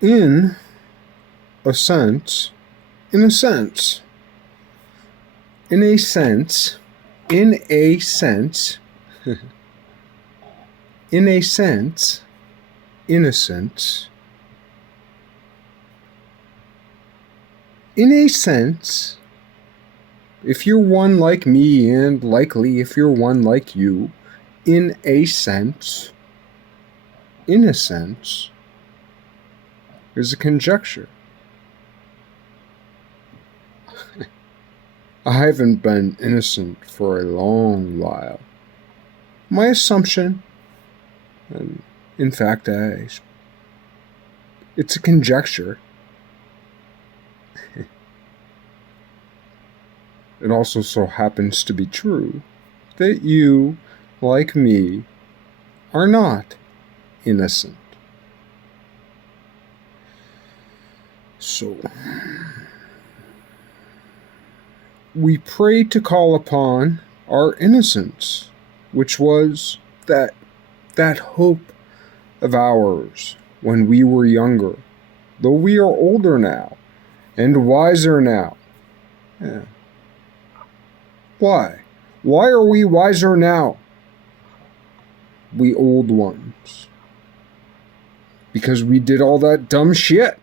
in a sense, in a sense, in a sense, in a sense, in a sense, innocence, in a sense, if you're one like me, and likely if you're one like you, in a sense, innocence is a conjecture. I haven't been innocent for a long while. My assumption, and in fact, it's a conjecture. It also so happens to be true that you, like me, are not innocent. So, we pray to call upon our innocence, which was that hope of ours when we were younger, though we are older now and wiser now. Yeah. Why? Why are we wiser now? We old ones. Because we did all that dumb shit.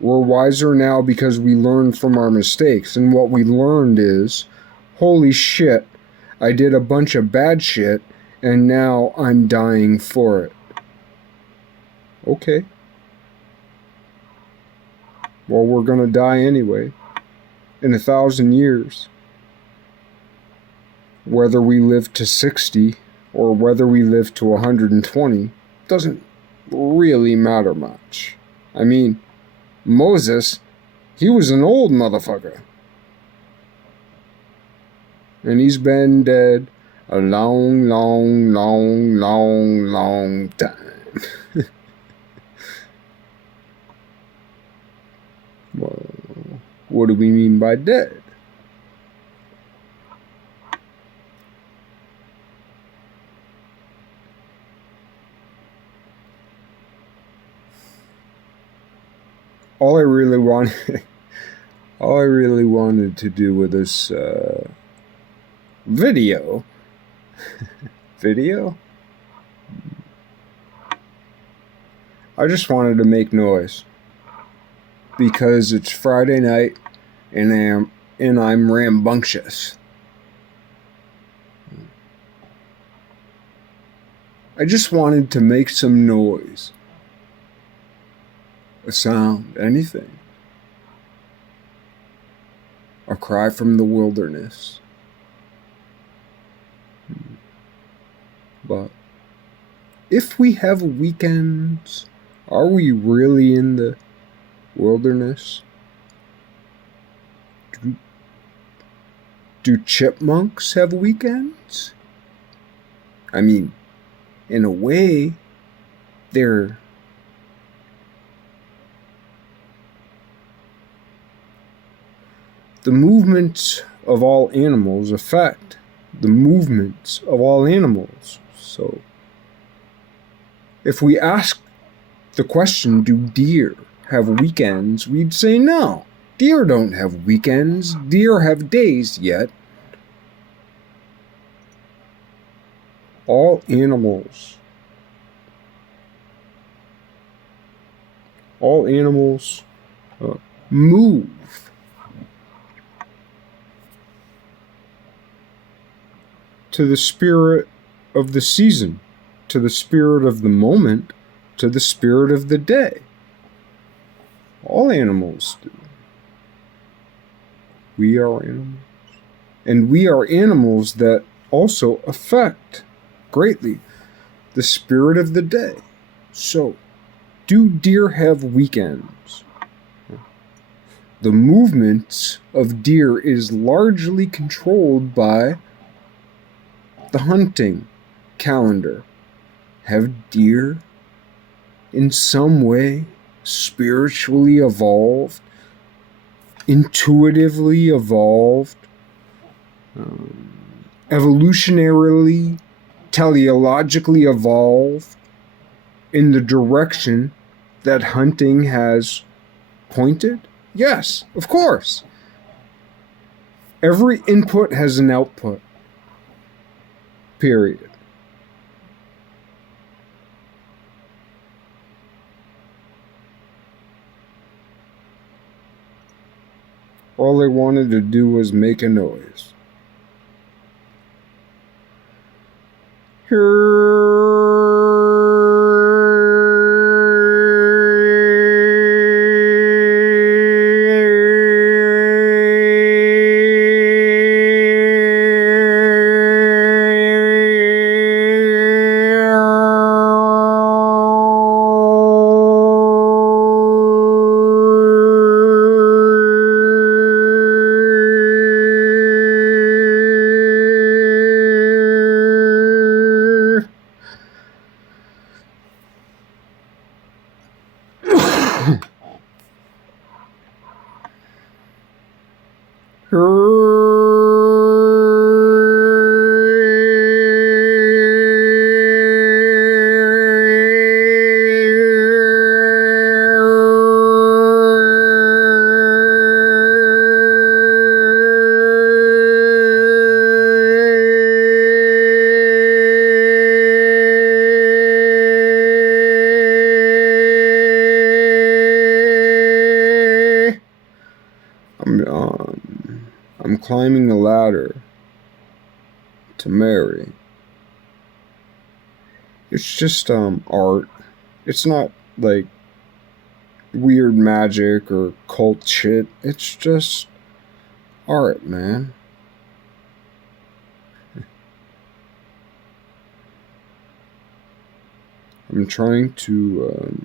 We're wiser now because we learned from our mistakes. And what we learned is, holy shit, I did a bunch of bad shit, and now I'm dying for it. Okay. Well, we're gonna die anyway. In 1,000 years. Whether we live to 60 or whether we live to 120 doesn't really matter much. I mean, Moses, he was an old motherfucker. And he's been dead a long, long, long, long, long time. Well, what do we mean by dead? All I really wanted to do with this video, I just wanted to make noise because it's Friday night and I'm rambunctious. I just wanted to make some noise. A sound, anything. A cry from the wilderness. But if we have weekends, are we really in the wilderness? Do chipmunks have weekends? I mean, in a way, they're the movements of all animals affect the movements of all animals. So, if we ask the question, do deer have weekends? We'd say no. Deer don't have weekends. Deer have days yet. All animals move. To the spirit of the season, to the spirit of the moment, to the spirit of the day. All animals do. We are animals. And we are animals that also affect greatly the spirit of the day. So, do deer have weekends? The movements of deer is largely controlled by the hunting calendar. Have deer in some way spiritually evolved, intuitively evolved, evolutionarily, teleologically evolved in the direction that hunting has pointed? Yes, of course. Every input has an output. Period. All they wanted to do was make a noise. I'm climbing a ladder to marry. It's just art. It's not like weird magic or cult shit. It's just art, man. I'm trying to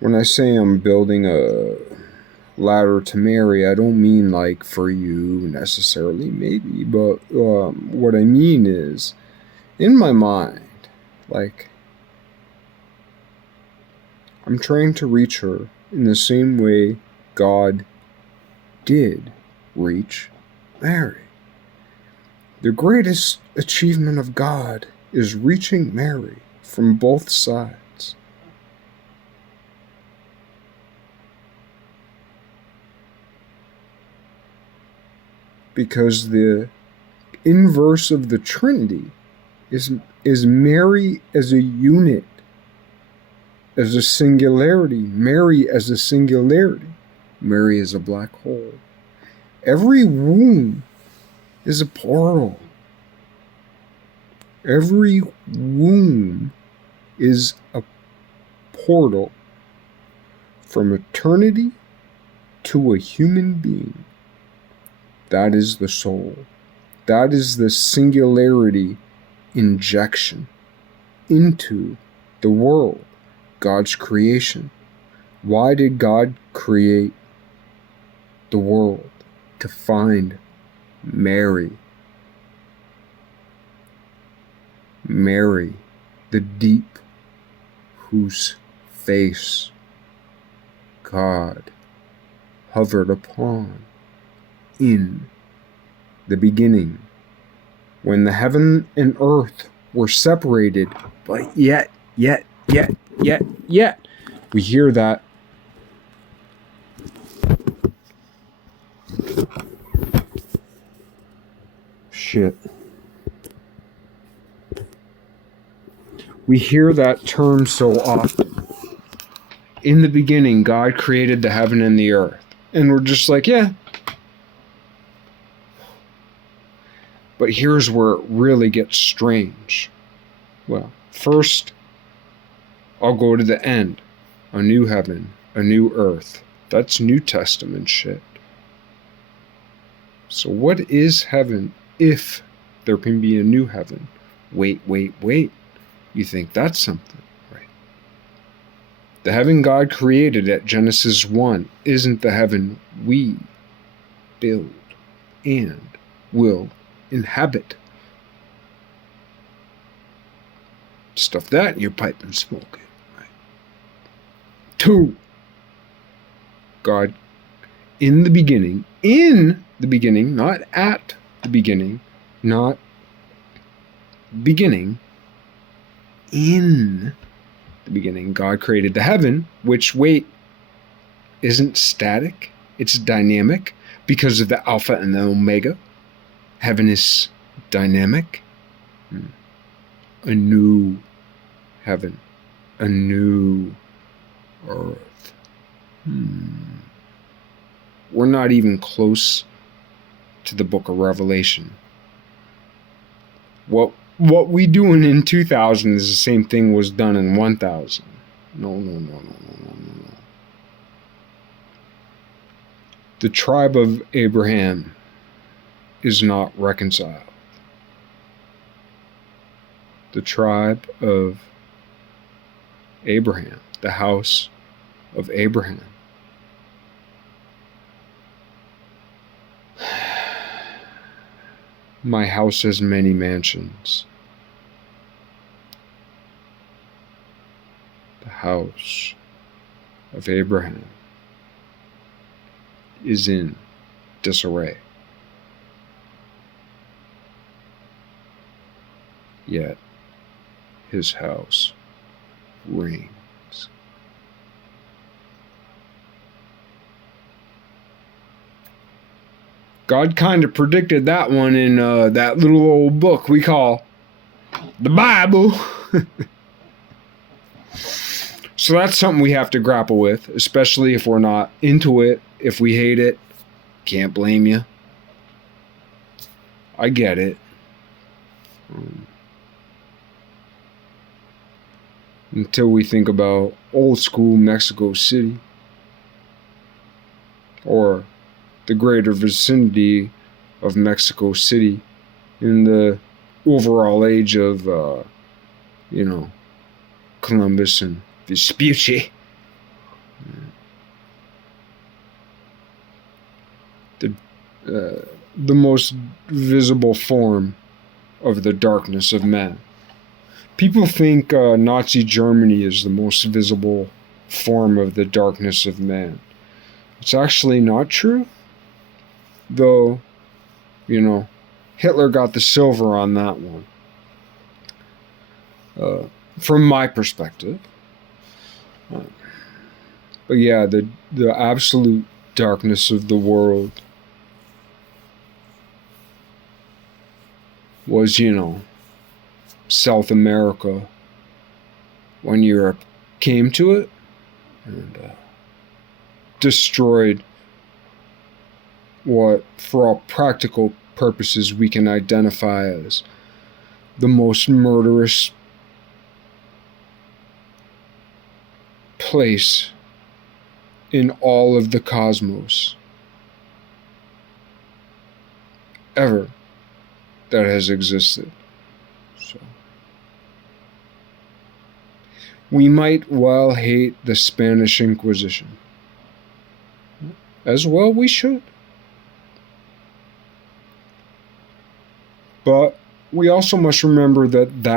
when I say I'm building a ladder to marry, I don't mean like for you necessarily, maybe, but what I mean is, in my mind, like, I'm trying to reach her in the same way God did reach Mary. The greatest achievement of God is reaching Mary from both sides. Because the inverse of the Trinity is Mary as a unit, as a singularity. Mary as a singularity. Mary is a black hole. Every womb is a portal. Every womb is a portal from eternity to a human being. That is the soul. That is the singularity injection into the world, God's creation. Why did God create the world? To find Mary. Mary, the deep, whose face God hovered upon in the beginning, when the heaven and earth were separated, but yet, we hear that. Shit. We hear that term so often. In the beginning, God created the heaven and the earth. And we're just like, yeah. But here's where it really gets strange. Well, first, I'll go to the end. A new heaven, a new earth. That's New Testament shit. So what is heaven if there can be a new heaven? Wait. You think that's something, right? The heaven God created at Genesis 1 isn't the heaven we build and will inhabit. Stuff that in your pipe and smoke it, right? 2. God in the beginning, not at the beginning, not beginning, in the beginning, God created the heaven, which, wait, isn't static. It's dynamic because of the Alpha and the Omega. Heaven is dynamic. A new heaven, a new earth. We're not even close to the book of Revelation. What we doing in 2000 is the same thing was done in 1000. No. The tribe of Abraham is not reconciled. The tribe of Abraham, the house of Abraham. My house has many mansions. The house of Abraham is in disarray. Yet his house reigns. God kind of predicted that one in that little old book we call the Bible. So that's something we have to grapple with, especially if we're not into it. If we hate it, can't blame you. I get it. Until we think about old school Mexico City or the greater vicinity of Mexico City in the overall age of, Columbus and Vespucci. The most visible form of the darkness of man. People think Nazi Germany is the most visible form of the darkness of man. It's actually not true. Though, Hitler got the silver on that one. From my perspective. But yeah, the absolute darkness of the world was, South America when Europe came to it and destroyed what, for all practical purposes, we can identify as the most murderous place in all of the cosmos ever that has existed. So we might well hate the Spanish Inquisition. As well we should. But we also must remember that